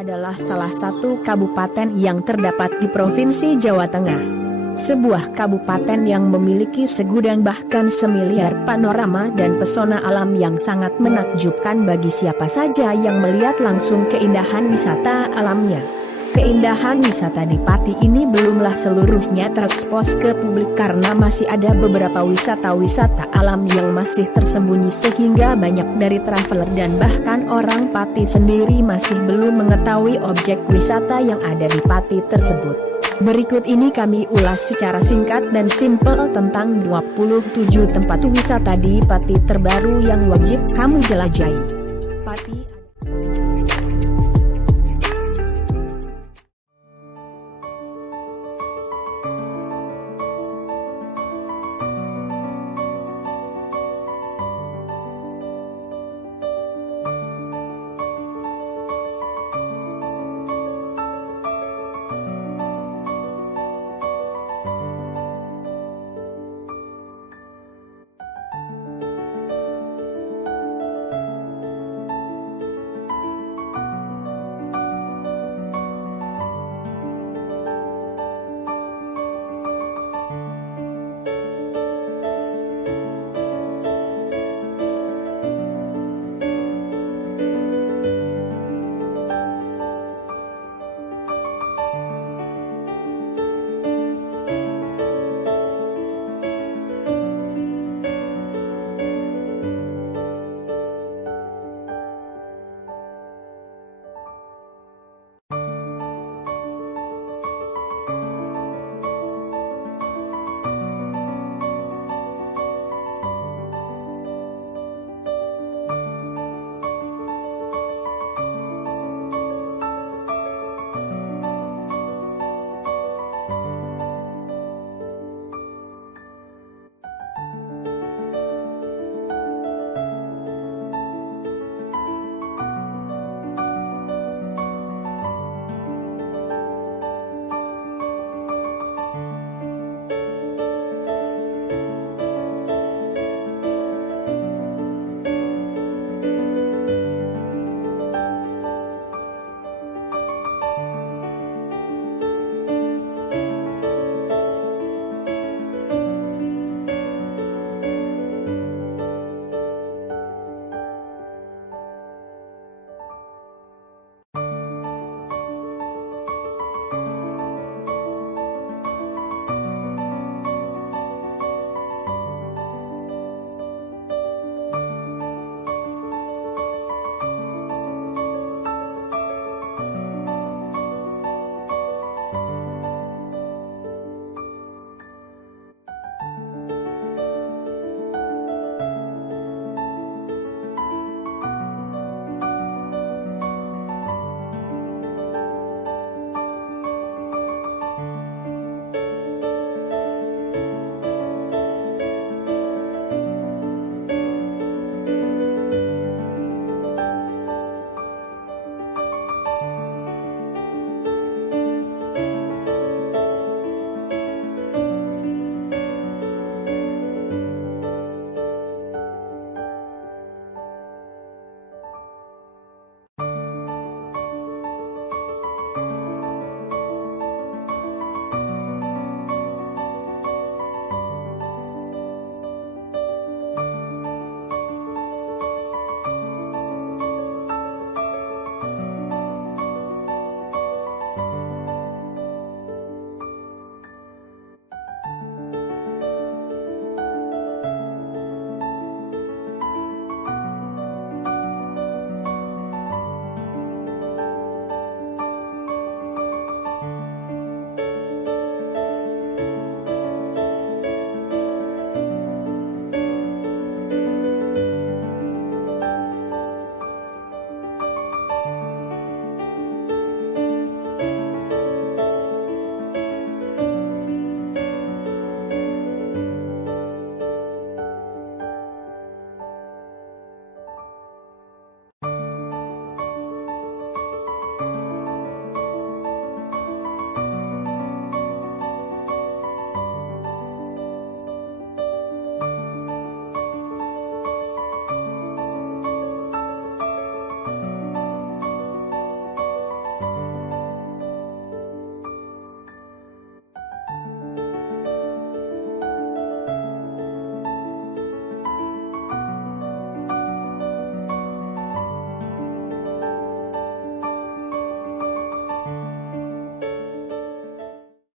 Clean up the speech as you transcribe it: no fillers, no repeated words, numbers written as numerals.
adalah salah satu kabupaten yang terdapat di Provinsi Jawa Tengah. Sebuah kabupaten yang memiliki segudang bahkan semiliar panorama dan pesona alam yang sangat menakjubkan bagi siapa saja yang melihat langsung keindahan wisata alamnya. Keindahan wisata di Pati ini belumlah seluruhnya terekspos ke publik karena masih ada beberapa wisata-wisata alam yang masih tersembunyi sehingga banyak dari traveler dan bahkan orang Pati sendiri masih belum mengetahui objek wisata yang ada di Pati tersebut. Berikut ini kami ulas secara singkat dan simpel tentang 27 tempat wisata di Pati terbaru yang wajib kamu jelajahi. Pati